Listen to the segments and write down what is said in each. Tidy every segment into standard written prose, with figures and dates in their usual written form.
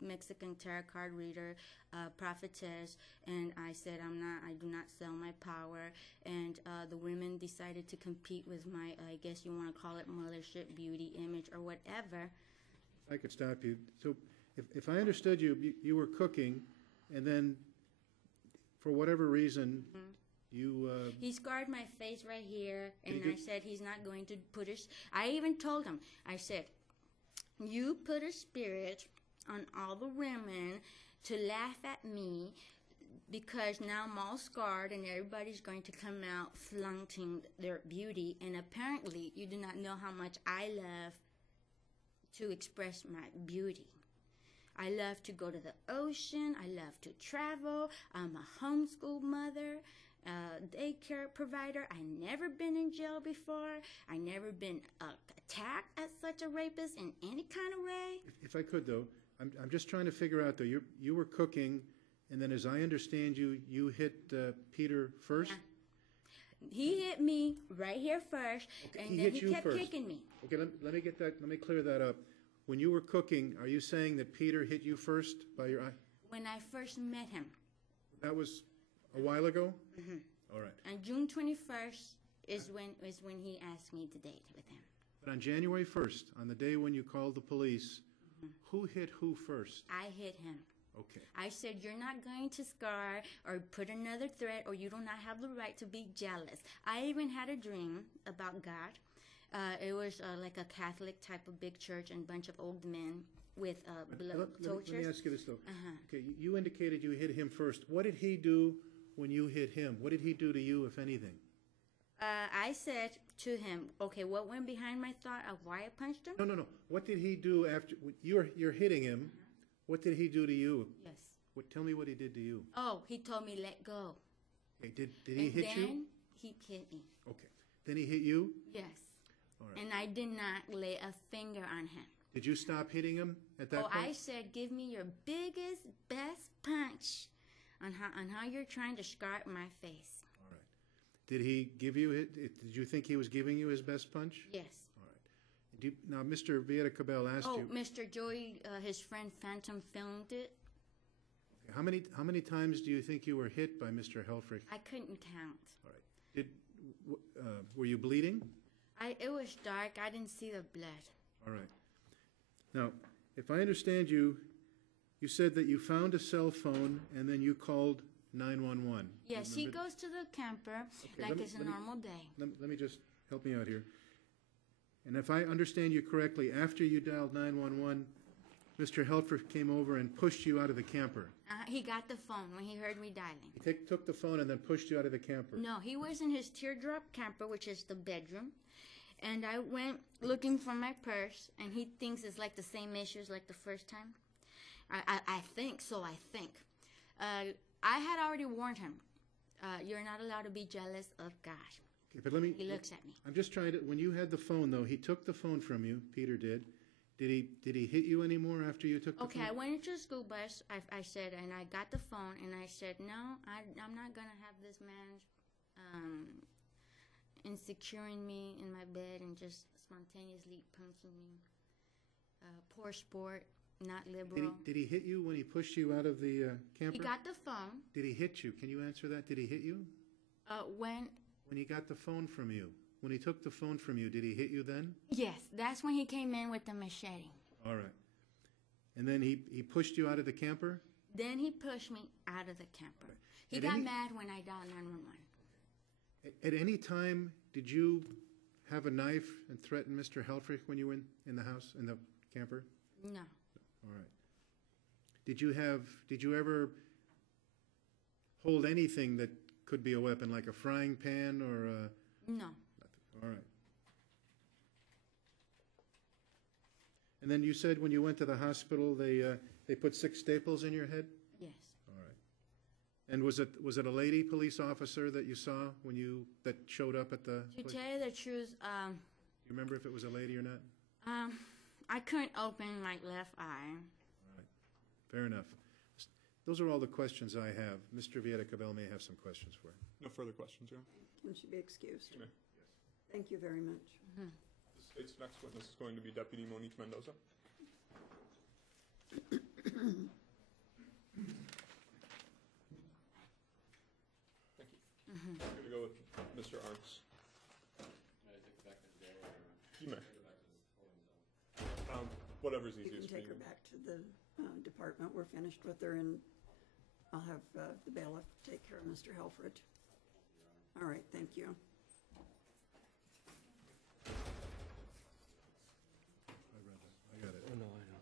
Mexican tarot card reader, prophetess, and I said I do not sell my power, and the women decided to compete with my, I guess you want to call it mothership, beauty, image, or whatever. I could stop you. So if I understood you, you were cooking, and then for whatever reason, you... He scarred my face right here, and I said he's not going to put his... I even told him, I said, you put a spirit on all the women to laugh at me because now I'm all scarred and everybody's going to come out flaunting their beauty, and apparently you do not know how much I love to express my beauty. I love to go to the ocean. I love to travel. I'm a homeschool mother, daycare provider. I never been in jail before. I never been attacked as such a rapist in any kind of way. If I could, though, I'm just trying to figure out, though, you were cooking, and then as I understand you, you hit Peter first? Yeah. He hit me right here first, okay, and then he kept kicking me. Okay, let me get that. Let me clear that up. When you were cooking, are you saying that Peter hit you first by your eye? When I first met him. That was a while ago? Mm-hmm. All right. On June 21st is when he asked me to date with him. But on January 1st, on the day when you called the police, who hit who first? I hit him. Okay. I said, you're not going to scar or put another threat, or you do not have the right to be jealous. I even had a dream about God. It was like a Catholic type of big church and a bunch of old men with blood torches. Let me ask you this, though. Okay, you indicated you hit him first. What did he do when you hit him? What did he do to you, if anything? I said to him, okay, what went behind my thought of why I punched him? No. What did he do after you're hitting him? What did he do to you? Yes. Tell me what he did to you. Oh, he told me let go. Okay, did he hit you? Then he hit me. Okay. Then he hit you? Yes. All right. And I did not lay a finger on him. Did you stop hitting him at that point? I said, give me your biggest, best punch on how you're trying to scar my face. All right. Did he give you it? Did you think he was giving you his best punch? Yes. All right. Now, Mr. Vieira-Cabell asked you. Oh, Mr. Joey, his friend Phantom filmed it. Okay. How many times do you think you were hit by Mr. Helfrich? I couldn't count. All right. Were you bleeding? It was dark. I didn't see the blood. All right. Now, if I understand you, you said that you found a cell phone and then you called 911. Yes, he goes to the camper like it's a normal day. Let me just help me out here. And if I understand you correctly, after you dialed 911, Mr. Helfrich came over and pushed you out of the camper. He got the phone when he heard me dialing. He took the phone and then pushed you out of the camper. No, he was in his teardrop camper, which is the bedroom. And I went looking for my purse, and he thinks it's like the same issues like the first time. I think, so I think. I had already warned him, you're not allowed to be jealous of God. Okay, but he looks at me. I'm just trying to, when you had the phone, though, he took the phone from you, Peter did. Did he hit you anymore after you took the phone? Okay, I went into a school bus, I said, and I got the phone, and I said, no, I'm not going to have this man insecuring me in my bed and just spontaneously punching me. Poor sport, not liberal. Did he hit you when he pushed you out of the camper? He got the phone. Did he hit you? Can you answer that? Did he hit you? When he got the phone from you. When he took the phone from you, did he hit you then? Yes, that's when he came in with the machete. All right. And then he pushed you out of the camper? Then he pushed me out of the camper. Right. He got mad when I dialed 911. At any time, did you have a knife and threaten Mr. Helfrich when you were in the house, in the camper? No. All right. Did you ever hold anything that could be a weapon, like a frying pan or a... No. All right. And then you said when you went to the hospital, they put 6 staples in your head? Yes. All right. And was it a lady police officer that you saw that showed up at the place? To tell you the truth, you remember if it was a lady or not? I couldn't open my left eye. All right. Fair enough. Those are all the questions I have. Mr. Vieira-Cabell may have some questions for you. No further questions, Your Honor. Can she be excused? You may. Thank you very much. The state's next witness is going to be Deputy Monique Mendoza. Whatever's You easiest can take for her you. back to the department. We're finished with her, and I'll have the bailiff take care of Mr. Helfrich. All right, thank you. I read that. I got it. Oh, no, I know.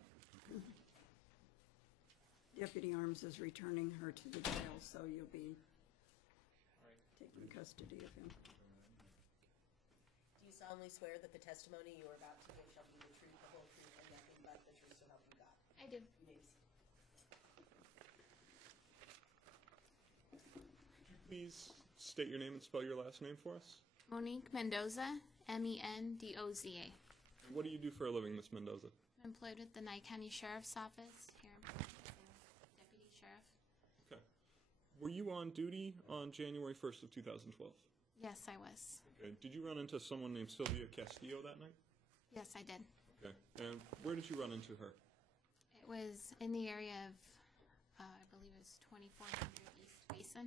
Deputy Arms is returning her to the jail, so you'll be taking custody of him. Do you solemnly swear that the testimony you are about to give shall be the truth, the whole truth, and nothing but the truth, so help you God? I do. You may be seated. Could you please state your name and spell your last name for us? Monique Mendoza, Mendoza. And what do you do for a living, Miss Mendoza? I'm employed with the Nye County Sheriff's Office here in Portland as a deputy sheriff. Okay. Were you on duty on January 1st of 2012? Yes, I was. Okay. Did you run into someone named Sylvia Castillo that night? Yes, I did. Okay. And where did you run into her? It was in the area of, I believe it was 2400 East Basin.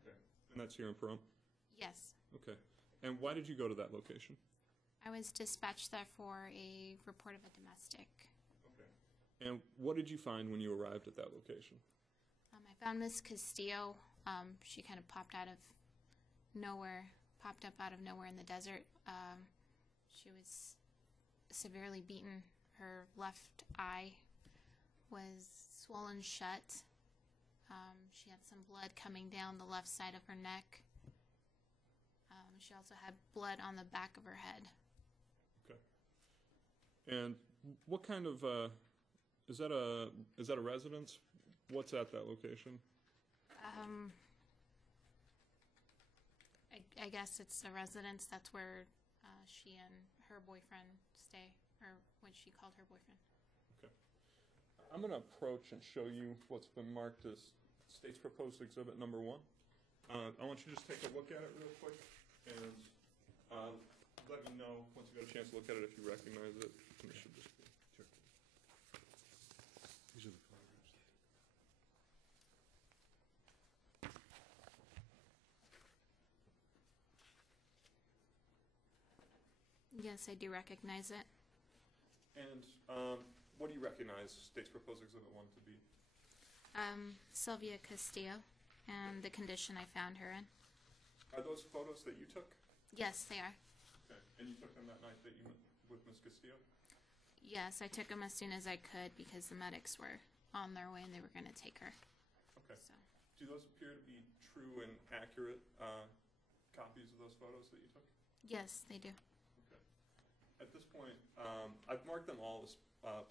Okay. And that's here in Pahrump? Yes. Okay. And why did you go to that location? I was dispatched there for a report of a domestic. Okay. And what did you find when you arrived at that location? I found Miss Castillo. She kind of popped up out of nowhere in the desert. She was severely beaten. Her left eye was swollen shut. She had some blood coming down the left side of her neck. She also had blood on the back of her head. Okay. And what kind of is that a residence? What's at that location? I guess it's a residence. That's where she and her boyfriend stay, or what she called her boyfriend. Okay. I'm going to approach and show you what's been marked as State's Proposed Exhibit Number 1. I want you to just take a look at it real quick and let me know once you get a chance to look at it if you recognize it. And it should just be. These are the photographs. Yes, I do recognize it. And what do you recognize State's Proposed Exhibit 1 to be? Sylvia Castillo and the condition I found her in. Are those photos that you took? Yes, they are. Okay. And you took them that night that you met with Ms. Castillo? Yes, I took them as soon as I could because the medics were on their way and they were going to take her. Okay. So, Do those appear to be true and accurate copies of those photos that you took? yes, they do. Okay. At this point, I've marked them all as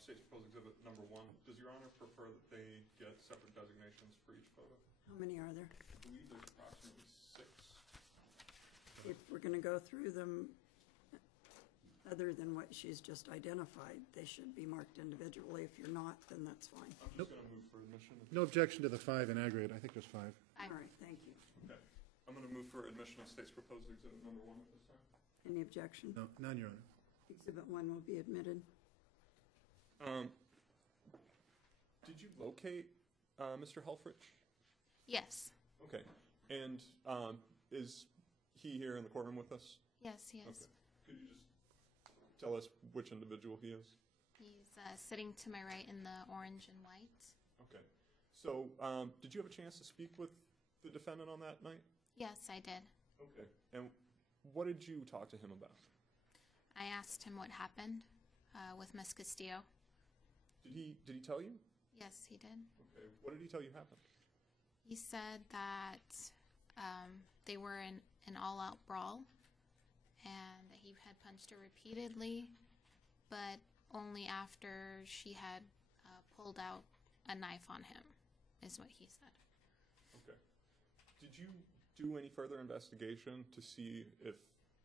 State's Proposed Exhibit Number 1. Does Your Honor prefer that they get separate designations for each photo? How many are there? I believe there's approximately 6. If we're going to go through them, other than what she's just identified, they should be marked individually. If you're not, then that's fine. I'm just going to move for admission. No objection to the 5 in aggregate. I think there's 5. I, All right, thank you. Okay. I'm going to move for admission of State's Proposed Exhibit Number 1 at this time. Any objection? No, none, Your Honor. Exhibit 1 will be admitted. Did you locate Mr. Helfrich? yes, Okay. And is he here in the courtroom with us? yes, he is. Okay. Could you just tell us which individual he is? He's sitting to my right in the orange and white. Okay. So, did you have a chance to speak with the defendant on that night? Yes, I did. Okay. And what did you talk to him about? I asked him what happened with Miss Castillo. Did he tell you? Yes, he did. Okay. What did he tell you happened? He said that they were in an all-out brawl and that he had punched her repeatedly, but only after she had pulled out a knife on him, is what he said. Okay. Did you do any further investigation to see if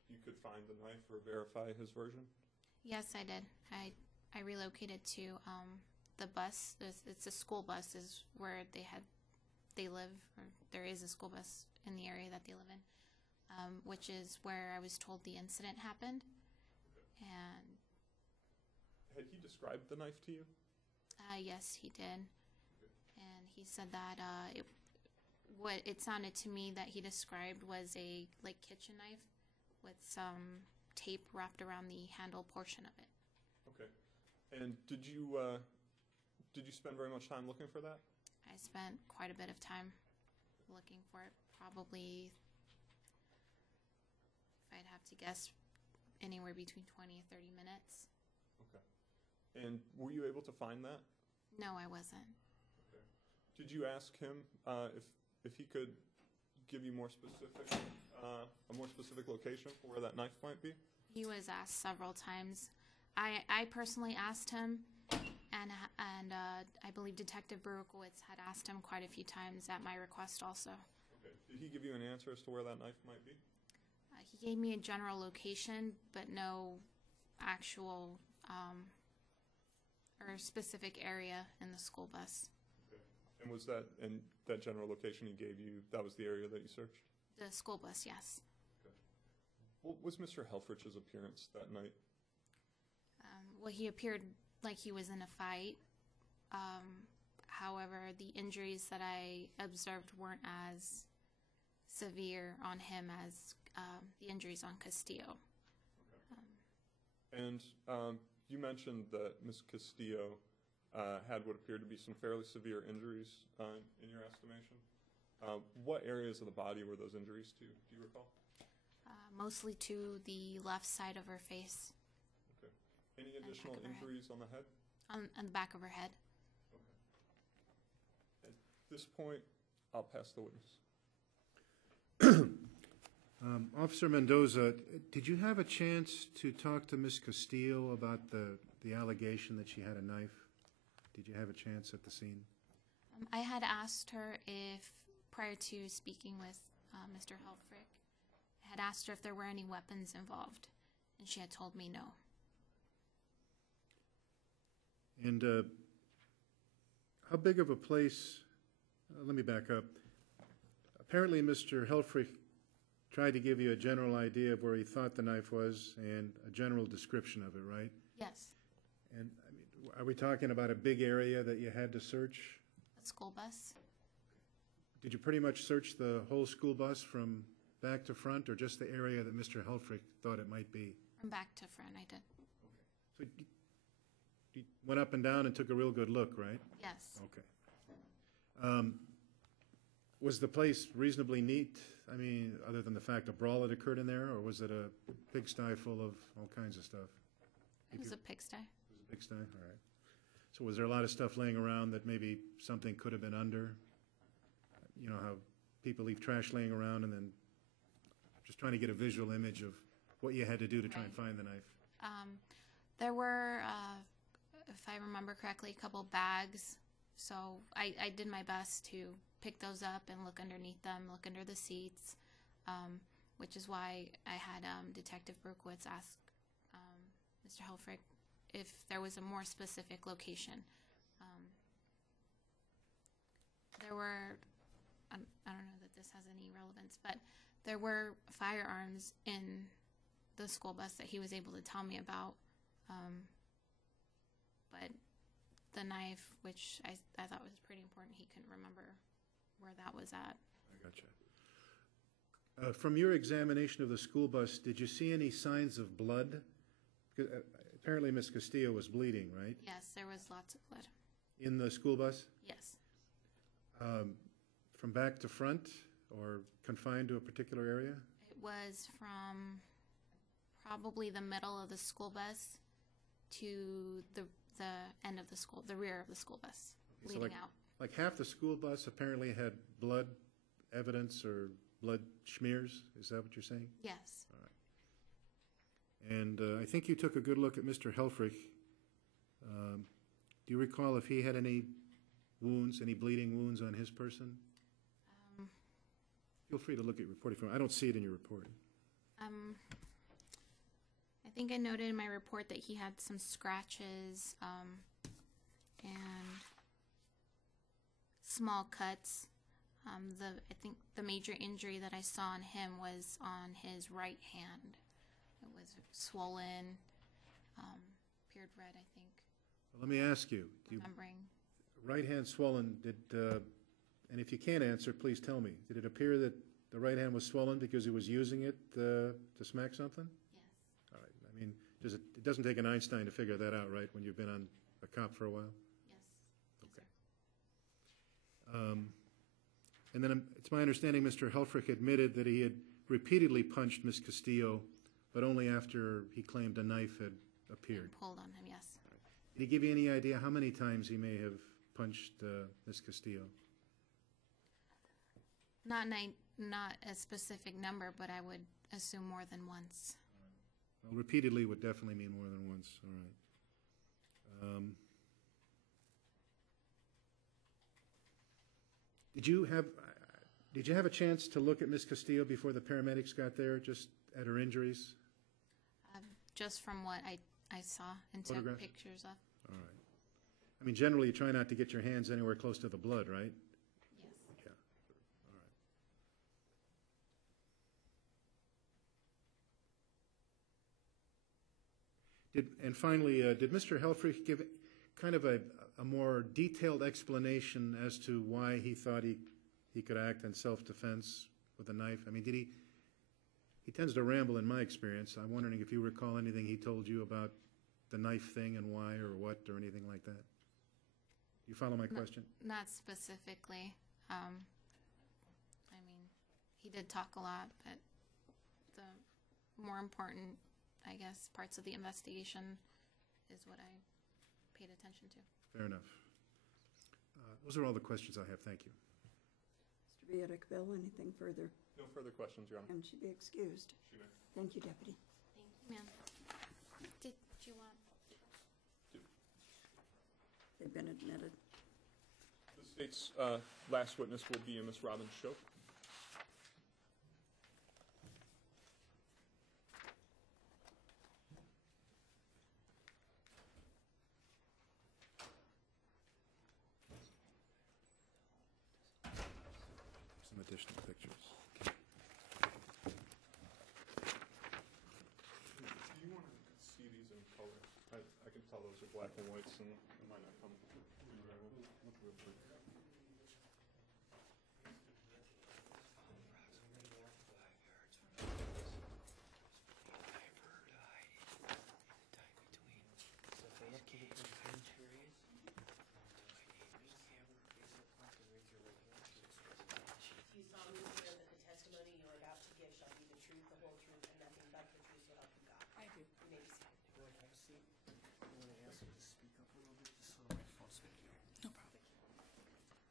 you could find the knife or verify his version? Yes, I did. I relocated to the bus. It's a school bus is where they live, or there is a school bus in the area that they live in, which is where I was told the incident happened. Okay. And Had he described the knife to you? yes, he did. And he said that what it sounded to me that he described was a kitchen knife with some tape wrapped around the handle portion of it. Okay. And did you spend very much time looking for that? I spent quite a bit of time looking for it. Probably, if I'd have to guess, anywhere between 20 and 30 minutes. Okay. And were you able to find that? No, I wasn't. Okay. Did you ask him if he could give you more specific, a more specific location for where that knife might be? He was asked several times. I personally asked him, and I believe Detective Berkowitz had asked him quite a few times at my request also. Okay. Did he give you an answer as to where that knife might be? He gave me a general location, but no actual or specific area in the school bus. Okay. And was that, and that general location he gave you, that was the area that you searched? The school bus, yes. Okay. What was Mr. Helfrich's appearance that night? Well, he appeared like he was in a fight. However, the injuries that I observed weren't as severe on him as the injuries on Castillo. Okay. And you mentioned that Ms. Castillo had what appeared to be some fairly severe injuries in your estimation. What areas of the body were those injuries to? Do you recall? Mostly to the left side of her face. Okay. Any additional injuries on the head? On the back of her head. Okay. At this point, I'll pass the witness. Officer Mendoza, did you have a chance to talk to Ms. Castillo about the allegation that she had a knife? Did you have a chance at the scene? I had asked her if, prior to speaking with Mr. Helfrich, I had asked her if there were any weapons involved, and she had told me no. And how big of a place, let me back up. Apparently Mr. Helfrich tried to give you a general idea of where he thought the knife was and a general description of it, right? Yes. And I mean, are we talking about a big area that you had to search? A school bus? Did you pretty much search the whole school bus from back to front, or just the area that Mr. Helfrich thought it might be? From back to front, I did. So you went up and down and took a real good look, right? Yes. Okay. Was the place reasonably neat? I mean, other than the fact a brawl had occurred in there, or was it a pigsty full of all kinds of stuff? It was a pigsty. It was a pigsty? All right. So was there a lot of stuff laying around that maybe something could have been under? You know how people leave trash laying around, and then just trying to get a visual image of what you had to do to try and find the knife. There were, if I remember correctly, a couple bags. So I did my best to pick those up and look underneath them, look under the seats, which is why I had Detective Berkowitz ask Mr. Helfrich if there was a more specific location. There were, I don't know that this has any relevance, but there were firearms in the school bus that he was able to tell me about. But the knife, which I thought was pretty important, he couldn't remember where that was at. I gotcha. From your examination of the school bus, did you see any signs of blood? Because, apparently Ms. Castillo was bleeding, right? Yes, there was lots of blood. In the school bus? Yes. From back to front, or confined to a particular area? It was from probably the middle of the school bus to the end of the school, the rear of the school bus, leading out. Like half the school bus apparently had blood evidence or blood smears? Is that what you're saying? Yes. All right. And I think you took a good look at Mr. Helfrich. Do you recall if he had any wounds, any bleeding wounds on his person? Feel free to look at your report if you want. I don't see it in your report. I think I noted in my report that he had some scratches and small cuts. I think the major injury that I saw on him was on his right hand. It was swollen, appeared red, I think. Well, let me ask you. Remembering. Right hand swollen, and if you can't answer, please tell me. Did it appear that the right hand was swollen because he was using it to smack something? Yes. All right. I mean, It doesn't take an Einstein to figure that out, right, when you've been on a cop for a while? Yes. Okay. And then it's my understanding Mr. Helfrich admitted that he had repeatedly punched Ms. Castillo, but only after he claimed a knife had appeared. Pulled on him, yes. Did he give you any idea how many times he may have punched Ms. Castillo? Not a specific number, but I would assume more than once. Well, repeatedly would definitely mean more than once. All right. Did you have a chance to look at Ms. Castillo before the paramedics got there, just at her injuries? Just from what I saw and took Photograph? pictures of. All right. I mean, generally, you try not to get your hands anywhere close to the blood, right? Yes. Yeah. All right. And finally, did Mr. Helfrich give kind of a more detailed explanation as to why he thought he could act in self-defense with a knife? I mean, did he tends to ramble in my experience. I'm wondering if you recall anything he told you about the knife thing and why or what or anything like that. You follow my question? Not specifically. I mean, he did talk a lot, but the more important, I guess, parts of the investigation is what I paid attention to. Fair enough. Those are all the questions I have. Thank you. Mr. Vietick-Bill, anything further? No further questions, Your Honor. And should be excused. She may. Thank you, Deputy. Thank you, ma'am. Did you want? They've been admitted. The state's last witness will be Ms. Robin Shope. Some additional pictures. Do you want to see these in color? I can tell those are black and whites, and it might not come through very well. Look real quick. Do you solemnly swear that the testimony you are about to give shall be the truth, the whole truth, and nothing but the truth, so help you God? I do. You may be seated. Go ahead, have a seat. I'm going to ask you to speak up a little bit just so the microphone's picking up. No problem.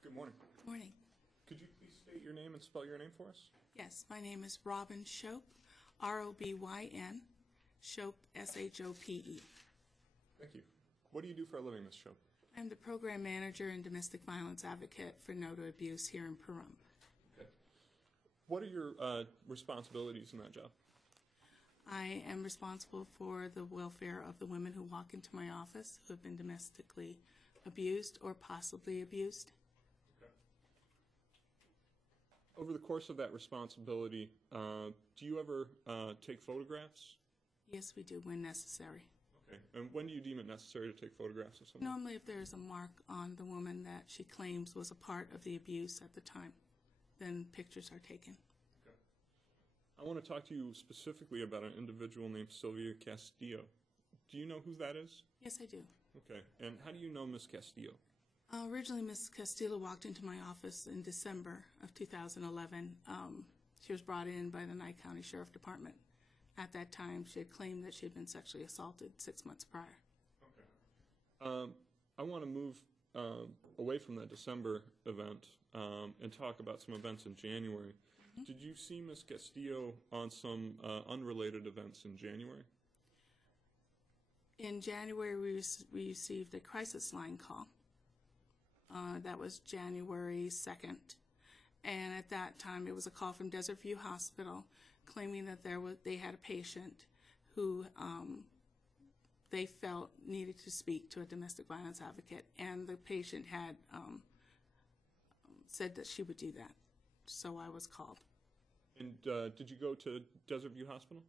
Good morning. Morning. Could you please state your name and spell your name for us? Yes, my name is Robin Shope, R-O-B-Y-N, Shope, S-H-O-P-E. Thank you. What do you do for a living, Ms. Shope? I'm the program manager and domestic violence advocate for No to Abuse here in Pahrump. Okay. What are your responsibilities in that job? I am responsible for the welfare of the women who walk into my office who have been domestically abused or possibly abused. Okay. Over the course of that responsibility, do you ever take photographs? Yes, we do when necessary. Okay. And when do you deem it necessary to take photographs of someone? Normally, if there is a mark on the woman that she claims was a part of the abuse at the time, then pictures are taken. Okay. I want to talk to you specifically about an individual named Sylvia Castillo. Do you know who that is? Yes, I do. Okay. And how do you know Ms. Castillo? Originally, Ms. Castillo walked into my office in December of 2011. She was brought in by the Nye County Sheriff Department. At that time, she had claimed that she had been sexually assaulted 6 months prior. Okay. I want to move away from that December event and talk about some events in January. Mm-hmm. Did you see Ms. Castillo on some unrelated events in January? In January, we received a crisis line call. That was January 2nd. And at that time, it was a call from Desert View Hospital claiming that they had a patient who they felt needed to speak to a domestic violence advocate, and the patient had said that she would do that. So I was called. And did you go to Desert View Hospital?